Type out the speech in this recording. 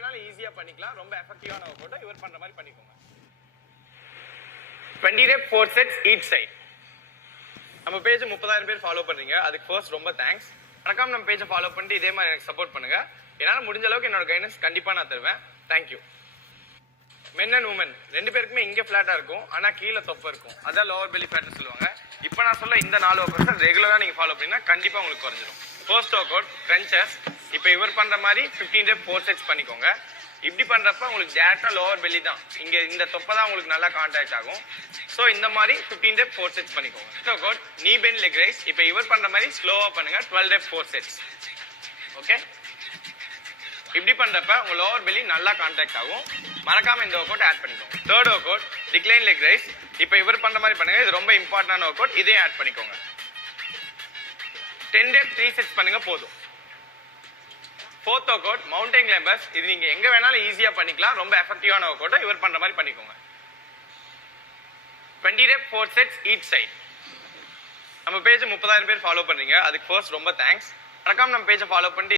வேணாலும் ஈஸியா பண்ணிக்கலாம். ரொம்ப எஃபெக்டிவான ஒர்க் அவுட். இவர் பண்ற மாதிரி பண்ணிக்கோங்க. 20 rep 4 sets each side. நம்ம பேஜ் 30,000 பேர் ஃபாலோ பண்றீங்க. அதுக்கு ஃபர்ஸ்ட் ரொம்ப தேங்க்ஸ். மறக்காம நம்ம பேஜை ஃபாலோ பண்ணிட்டு இதே மாதிரி எனக்கு சப்போர்ட் பண்ணுங்க. என்னால முடிஞ்ச அளவுக்கு என்னோட கைடன்ஸ் கண்டிப்பா நான் தருவேன். தேங்க்யூ. மென் அண்ட் உமன் ரெண்டு பேருக்குமே இங்க ஃபிளாட்டா இருக்கும், ஆனா கீழே தொப்பை இருக்கும். அதான் லோவர் பெல்லி ஃபேட்னு சொல்லுவாங்க. இப்போ நான் சொல்ல இந்த 4 ஒர்க் அவுட்ஸ் ரெகுலரா நீங்க ஃபாலோ பண்ணீங்கன்னா கண்டிப்பா உங்களுக்கு குறைஞ்சிரும். First work out crunches. இப்போ இவர் பண்ற மாதிரி 15 rep 4 sets பண்ணிக்கோங்க. இப்படி பண்றப்ப உங்களுக்கு டேரக்டா லோவர் பெல்லி தான், இங்க இந்த தொப்பை தான் உங்களுக்கு நல்லா கான்டாக்ட் ஆகும். ஸோ இந்த மாதிரி 15 rep 4 sets பண்ணிக்கோங்க. Work out knee bend leg raise. இப்போ இவர் பண்ற மாதிரி ஸ்லோவா பண்ணுங்க. 12 rep 4 sets. ஓகே, இப்படி பண்றப்ப உங்க லோவர் பெல்லி நல்லா கான்டாக்ட் ஆகும். மறக்காம இந்த ஒர்க் அவுட் ஆட் பண்ணிக்கோங்க. Third work out decline leg raise. இப்போ இவர் பண்ற மாதிரி பண்ணுங்க. இது ரொம்ப இம்பார்ட்டன்டான ஒர்க் அவுட். இதே ஆட் பண்ணிக்கோங்க. 10 rep 3 sets பண்ணுங்க போதும். Fourth work out mountain climbers. இது நீங்க எங்க வேணாலும் ஈஸியா பண்ணிக்கலாம். ரொம்ப எஃபெக்டிவான ஒர்க் அவுட். இவர் பண்ற மாதிரி பண்ணிக்கோங்க. 20 rep 4 sets each side. நம்ம பேஜ் 30,000 பேர் ஃபாலோ பண்றீங்க. அதுக்கு ஃபர்ஸ்ட் ரொம்ப தேங்க்ஸ். மறக்காம நம்ம பேஜை ஃபாலோ பண்ணி